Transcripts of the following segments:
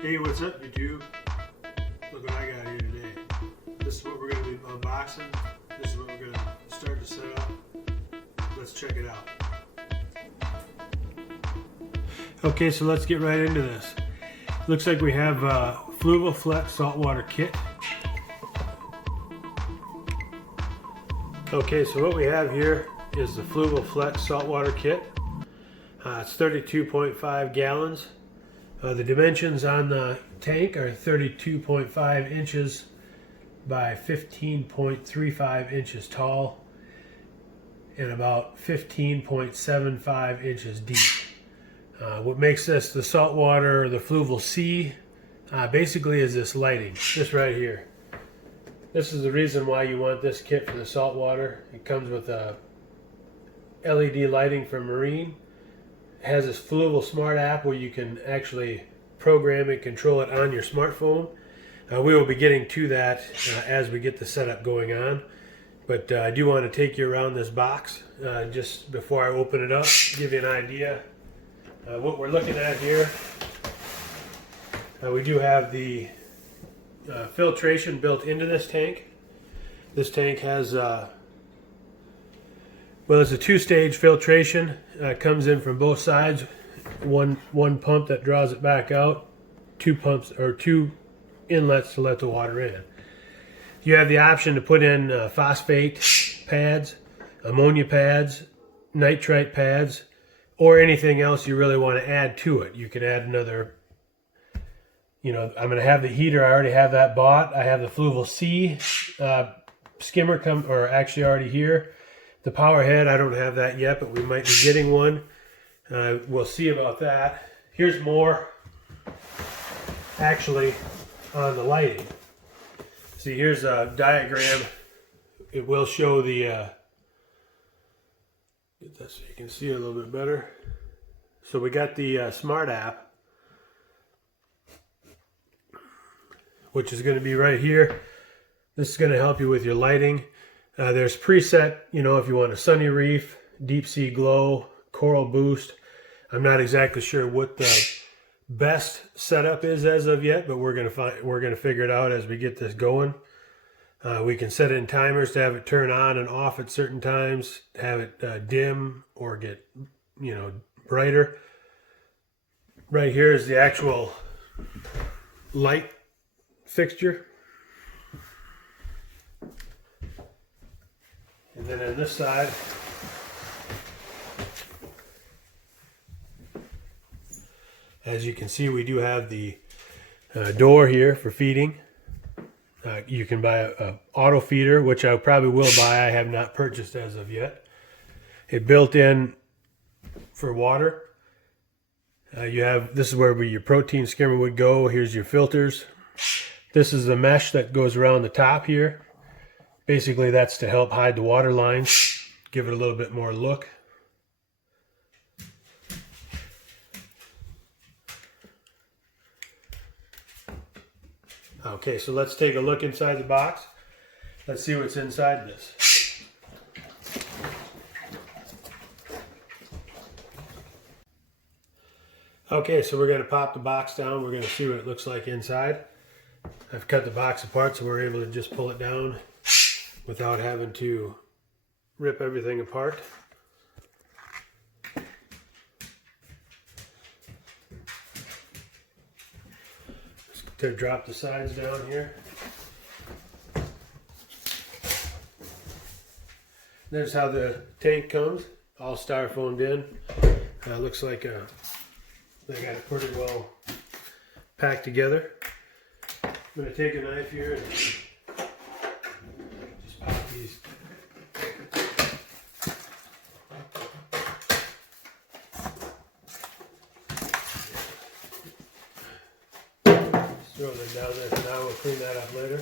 Hey, what's up YouTube? Look what I got here today. This is what we're going to be unboxing. This is what we're going to start to set up. Let's check it out. Okay, so let's get right into this. Looks like we have a Fluval Flex saltwater kit. Okay, so what we have here is the Fluval Flex saltwater kit. It's 32.5 gallons. The dimensions on the tank are 32.5 inches by 15.35 inches tall and about 15.75 inches deep. What makes this the saltwater, or the Fluval C, basically is this lighting, this right here. This is the reason why you want this kit for the saltwater. It comes with a LED lighting for marine. It has this Fluval Smart app where you can actually program and control it on your smartphone. We will be getting to that as we get the setup going on. But I do want to take you around this box just before I open it up, give you an idea. What we're looking at here, we do have the filtration built into this tank. This tank has well, it's a two-stage filtration. Comes in from both sides. One pump that draws it back out. Two pumps or two inlets to let the water in. You have the option to put in phosphate pads, ammonia pads, nitrite pads, or anything else you really want to add to it. You could add another. I'm going to have the heater. I already have that bought. I have the Fluval C skimmer actually already here. The power head, I don't have that yet, but we might be getting one. We'll see about that. Here's more actually on the lighting. See, here's a diagram. It will show the, get that so you can see it a little bit better. So we got the Smart app, which is going to be right here. This is going to help you with your lighting. There's preset, if you want a sunny reef, deep sea glow, coral boost. I'm not exactly sure what the best setup is as of yet, but we're gonna figure it out as we get this going. We can set in timers to have it turn on and off at certain times, have it dim or get brighter. Right here is the actual light fixture. And then on this side, as you can see, we do have the door here for feeding. You can buy a auto feeder, which I probably will buy. I have not purchased as of yet. It built in for water. This is where your protein skimmer would go. Here's your filters. This is the mesh that goes around the top here. Basically, that's to help hide the water lines, give it a little bit more look. Okay, so let's take a look inside the box. Let's see what's inside this. Okay, so we're going to pop the box down. We're going to see what it looks like inside. I've cut the box apart so we're able to just pull it down without having to rip everything apart. Just to drop the sides down here. There's how the tank comes, all styrofoamed in. Looks like they got it pretty well packed together. I'm going to take a knife here and these. Just throw them down there for now. We'll clean that up later.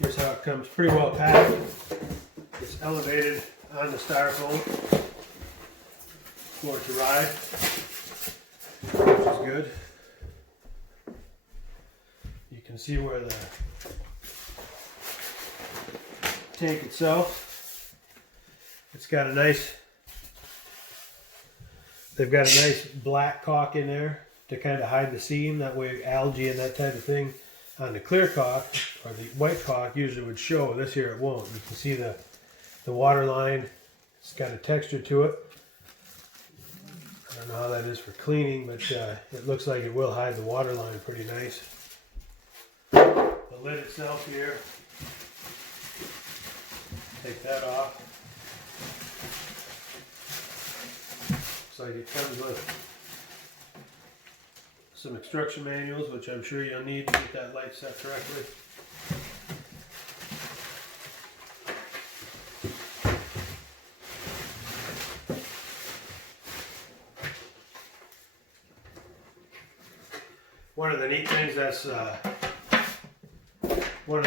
Here's how it comes, pretty well packed. It's elevated on the styrofoam for it to ride, which is good. You can see where the tank itself It's got a nice, they've got a nice black caulk in there to kind of hide the seam. That way algae and that type of thing on the clear caulk or the white caulk usually would show. This here it won't. You can see the water line. It's got a texture to it. I don't know how that is for cleaning, but it looks like it will hide the water line pretty nice. The lid itself here, take that off. Looks like it comes with some instruction manuals, which I'm sure you'll need to get that light set correctly. One of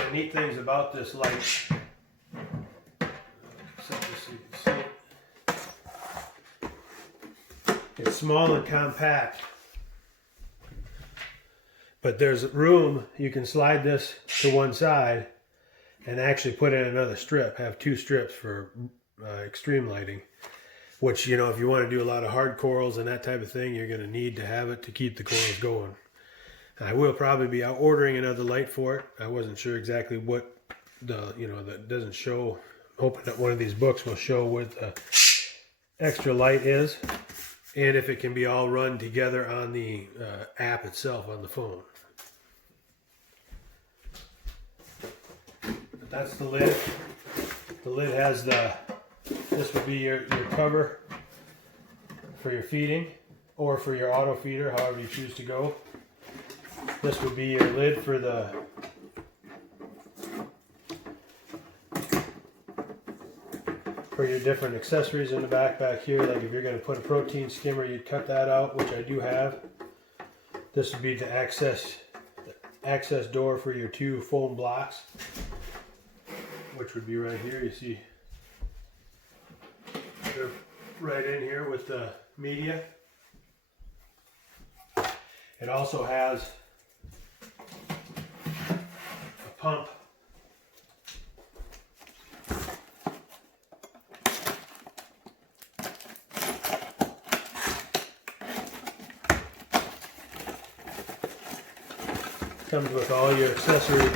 the neat things about this light, it's small and compact, but there's room. You can slide this to one side and actually put in another strip, have two strips for extreme lighting, which, you know, if you want to do a lot of hard corals and that type of thing, you're going to need to have it to keep the corals going. I will probably be out ordering another light for it. I wasn't sure exactly what that doesn't show. I'm hoping that one of these books will show what the extra light is and if it can be all run together on the app itself on the phone. But that's the lid. The lid has this would be your cover for your feeding or for your auto feeder, however you choose to go. This would be your lid for your different accessories in the back here. Like if you're going to put a protein skimmer, you'd cut that out, which I do have. This would be the access door for your two foam blocks, which would be right here. You see they're right in here with the media. It also has a pump. Comes with all your accessories.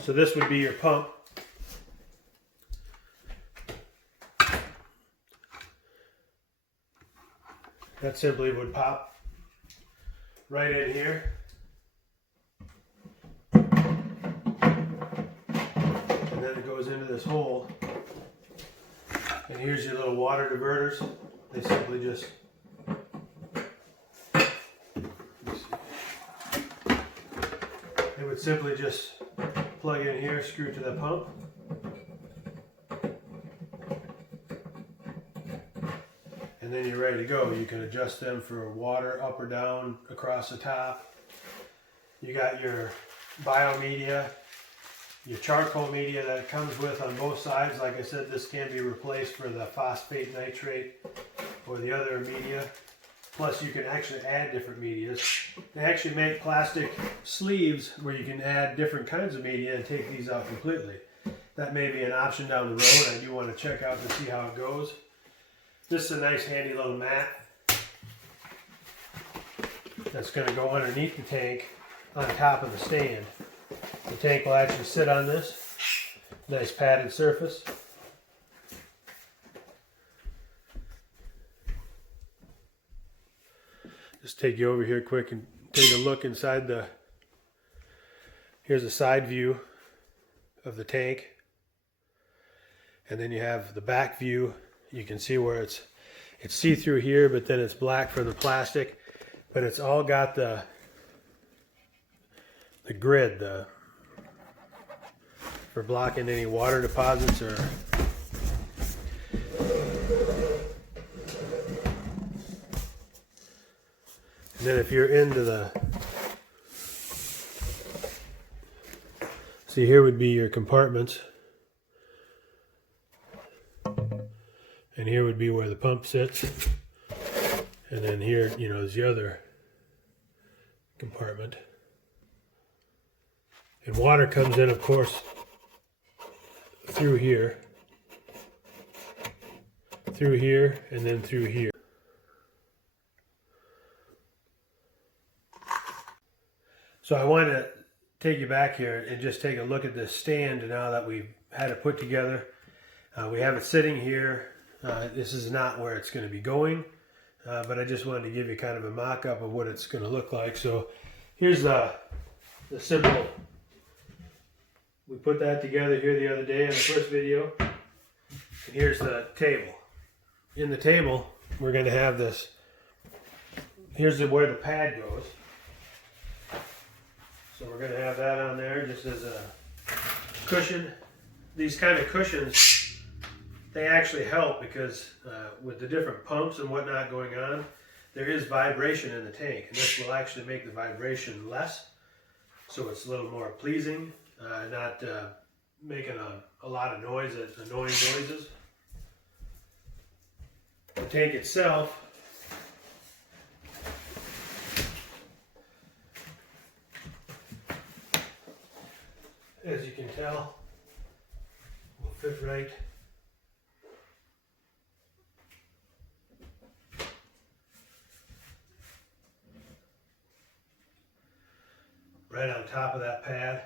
So this would be your pump. That simply would pop right in here. And then it goes into this hole. And here's your little water diverters. They simply just simply just plug in here, screw to the pump. And then you're ready to go. You can adjust them for water up or down across the top. You got your biomedia, your charcoal media that it comes with on both sides. Like I said, this can be replaced for the phosphate nitrate or the other media. Plus, you can actually add different medias. They actually make plastic sleeves where you can add different kinds of media and take these out completely. That may be an option down the road. I do want to check out to see how it goes. This is a nice handy little mat that's going to go underneath the tank on top of the stand. The tank will actually sit on this nice padded surface. Just take you over here quick and take a look inside here's a side view of the tank. And then you have the back view. You can see where it's see-through here, but then it's black for the plastic. But it's all got the grid for blocking any water deposits or and then if you're into see, here would be your compartments. And here would be where the pump sits. And then here, is the other compartment. And water comes in, of course, through here, and then through here. So I want to take you back here and just take a look at this stand now that we've had it put together. We have it sitting here. This is not where it's going to be going, but I just wanted to give you kind of a mock-up of what it's going to look like. So here's the simple. We put that together here the other day in the first video. And here's the table. In the table, we're going to have this. Here's where the pad goes. So we're going to have that on there just as a cushion. These kind of cushions, they actually help because with the different pumps and whatnot going on, there is vibration in the tank, and this will actually make the vibration less, so it's a little more pleasing, not making a lot of noise, annoying noises. The tank itself, as you can tell, will fit right on top of that pad.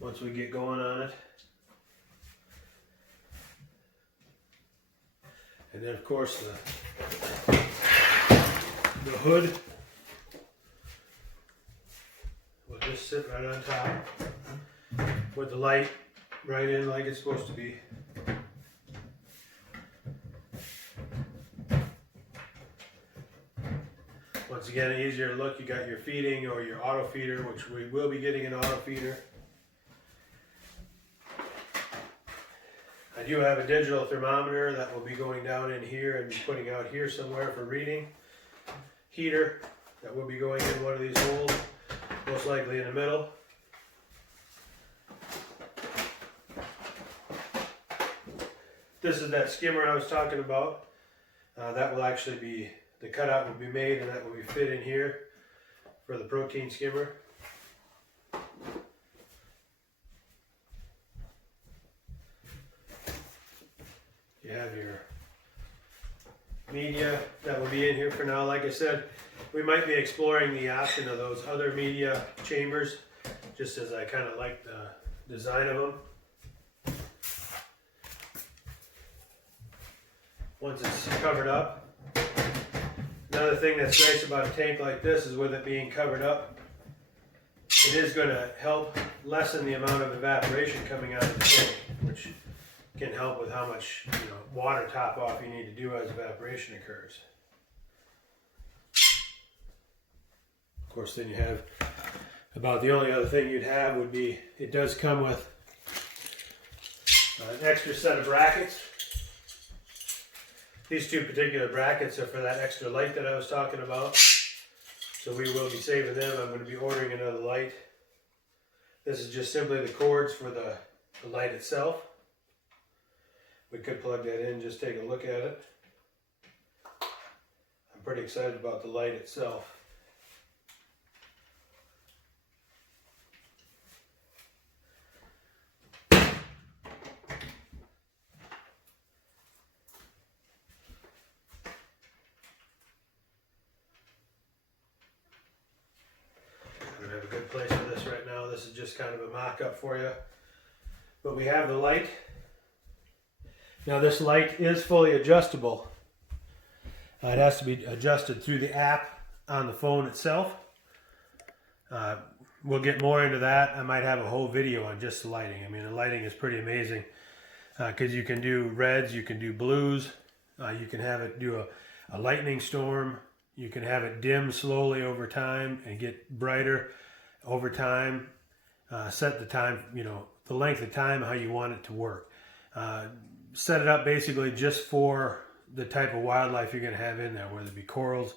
Once we get going on it. And then of course the hood will just sit right on top with the light right in like it's supposed to be. Once again, easier to look, you got your feeding or your auto feeder, which we will be getting an auto feeder. I do have a digital thermometer that will be going down in here and be putting out here somewhere for reading. Heater that will be going in one of these holes, most likely in the middle. This is that skimmer I was talking about. That will actually be, the cutout will be made and that will be fit in here for the protein skimmer. You have your media that will be in here for now. Like I said, we might be exploring the option of those other media chambers, just as I kind of like the design of them. Once it's covered up. Another thing that's nice about a tank like this is with it being covered up, it is going to help lessen the amount of evaporation coming out of the tank, which can help with how much water top off you need to do as evaporation occurs. Of course, then you have about the only other thing you'd have would be, it does come with an extra set of brackets. These two particular brackets are for that extra light that I was talking about. So we will be saving them. I'm going to be ordering another light. This is just simply the cords for the light itself. We could plug that in, just take a look at it. I'm pretty excited about the light itself. I don't have a good place for this right now. This is just kind of a mock-up for you. But we have the light. Now this light is fully adjustable. It has to be adjusted through the app on the phone itself. We'll get more into that. I might have a whole video on just the lighting. I mean, the lighting is pretty amazing because you can do reds, you can do blues, you can have it do a lightning storm, you can have it dim slowly over time and get brighter over time. Set the time, the length of time how you want it to work. Set it up basically just for the type of wildlife you're going to have in there, whether it be corals,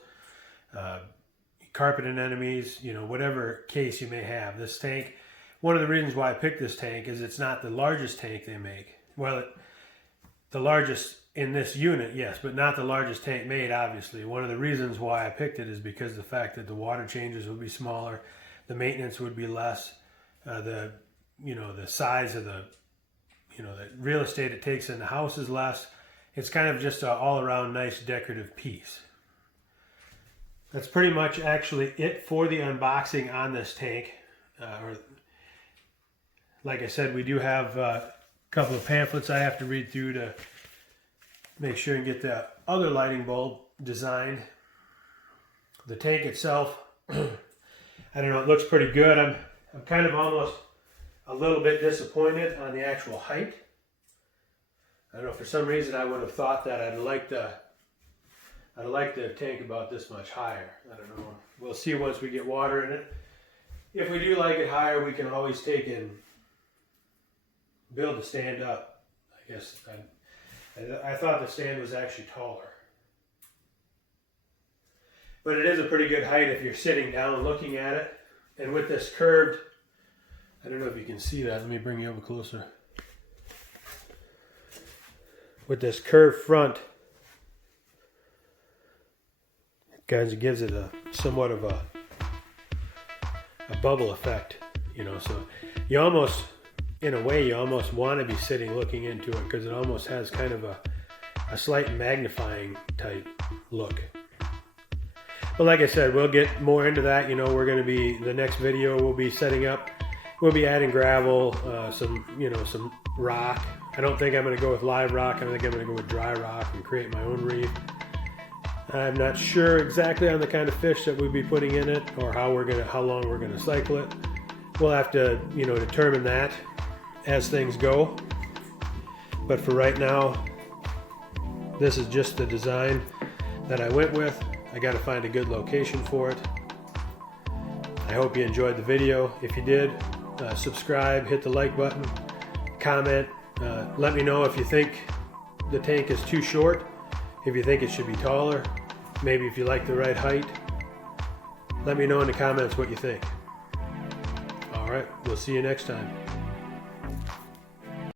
carpet anemones, whatever case you may have. This tank, one of the reasons why I picked this tank is it's not the largest tank they make. Well, the largest in this unit, yes, but not the largest tank made, obviously. One of the reasons why I picked it is because of the fact that the water changes will be smaller. the maintenance would be less. The size of the real estate it takes in the house is less. It's kind of just an all-around nice decorative piece. That's pretty much actually it for the unboxing on this tank. Like I said, we do have a couple of pamphlets I have to read through to make sure and get the other lighting bulb designed. The tank itself, I don't know, it looks pretty good. I'm kind of almost a little bit disappointed on the actual height. I don't know, for some reason I would have thought that I'd like the tank about this much higher. I don't know. We'll see once we get water in it. If we do like it higher, we can always take and build the stand up. I guess I thought the stand was actually taller. But it is a pretty good height if you're sitting down looking at it. And with this curved, I don't know if you can see that. Let me bring you over closer. With this curved front, it kind of gives it a somewhat of a bubble effect, so you almost, in a way, you almost want to be sitting looking into it because it almost has kind of a slight magnifying type look. But like I said, we'll get more into that. We're going to be, the next video we'll be setting up, we'll be adding gravel, some rock. I don't think I'm going to go with live rock. I think I'm going to go with dry rock and create my own reef. I'm not sure exactly on the kind of fish that we'll be putting in it or how long we're going to cycle it. We'll have to, determine that as things go. But for right now, this is just the design that I went with. I got to find a good location for it. I hope you enjoyed the video. If you did, subscribe, hit the like button, comment. Let me know if you think the tank is too short, if you think it should be taller, maybe if you like the right height. Let me know in the comments what you think. All right, we'll see you next time.